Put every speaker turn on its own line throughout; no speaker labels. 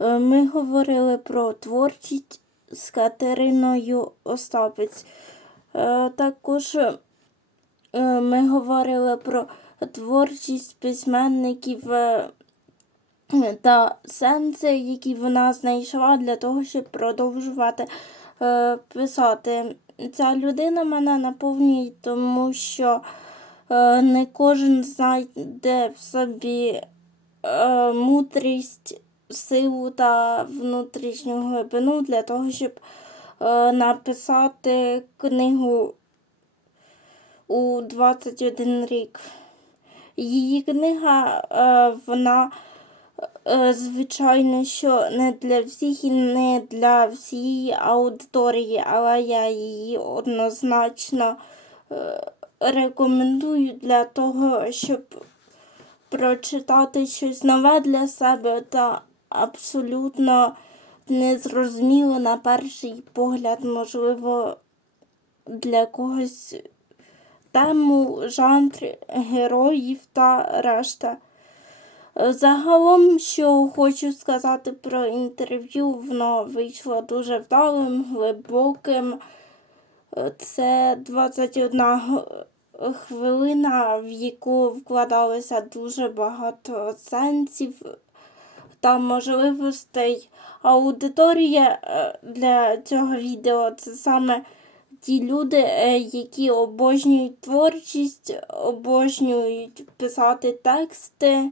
Е, Ми говорили про творчість з Катериною Остапець. Е, Також е, ми говорили про творчість письменників та сенси, які вона знайшла для того, щоб продовжувати писати. Ця людина мене наповнює, тому що не кожен знайде в собі мудрість, силу та внутрішню глибину для того, щоб е, написати книгу у 21 рік. Її книга, е, вона, е, звичайно, що не для всіх і не для всієї аудиторії, але я її однозначно рекомендую для того, щоб прочитати щось нове для себе та абсолютно незрозуміло на перший погляд, можливо, для когось тему, жанр героїв та решта. Загалом, що хочу сказати про інтерв'ю, воно вийшло дуже вдалим, глибоким. Це 21 хвилина, в яку вкладалося дуже багато сенсів та можливостей. Аудиторія е, для цього відео це саме ті люди, е, які обожнюють творчість, обожнюють писати тексти.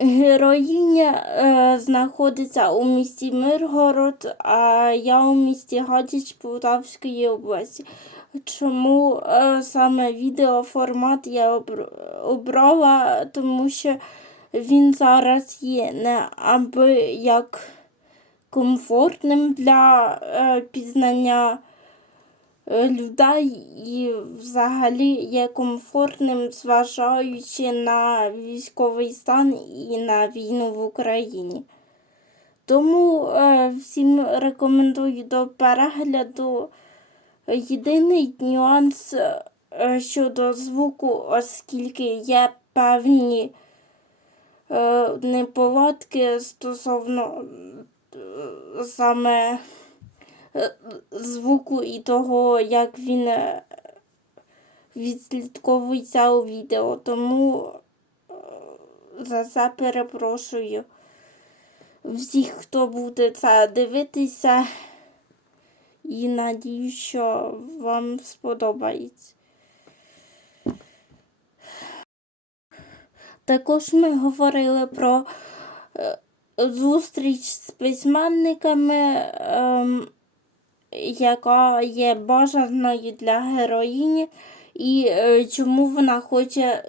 Героїня е, знаходиться у місті Миргород, а я у місті Гадяч Полтавської області. Чому е, саме відеоформат я обрала? Тому що він зараз є не аби як комфортним для е, пізнання е, людей і взагалі є комфортним, зважаючи на військовий стан і на війну в Україні. Тому е, всім рекомендую до перегляду. Єдиний нюанс е, щодо звуку, оскільки є певні неполадки стосовно е, саме е, звуку і того, як він е, відслідковується у відео. Тому е, за це перепрошую всіх, хто буде це дивитися. І надію, що вам сподобається. Також ми говорили про е, зустріч з письменниками, ем, яка є бажаною для героїні, і е, чому вона хоче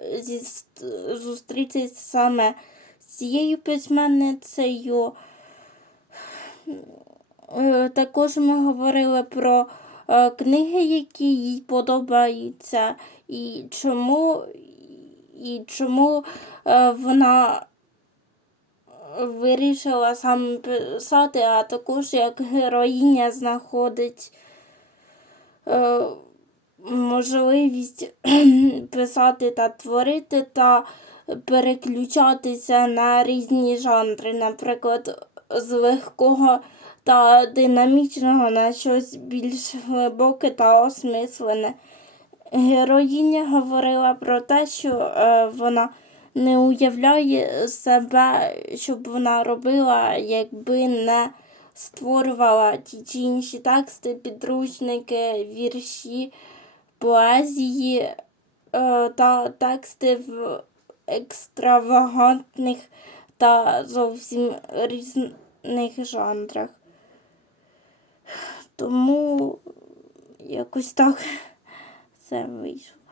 зустрітися саме з цією письменницею. Е, Також ми говорили про книги, які їй подобаються, і чому, і чому е, вона вирішила саме писати, а також як героїня знаходить е, можливість писати та творити та переключатися на різні жанри, наприклад, з легкого та динамічного на щось більш глибоке та осмислене. Героїня говорила про те, що е, вона не уявляє себе, щоб вона робила, якби не створювала ті чи інші тексти, підручники, вірші, поезії е, та тексти в екстравагантних та зовсім різних жанрах. Тому якось так це вийшло.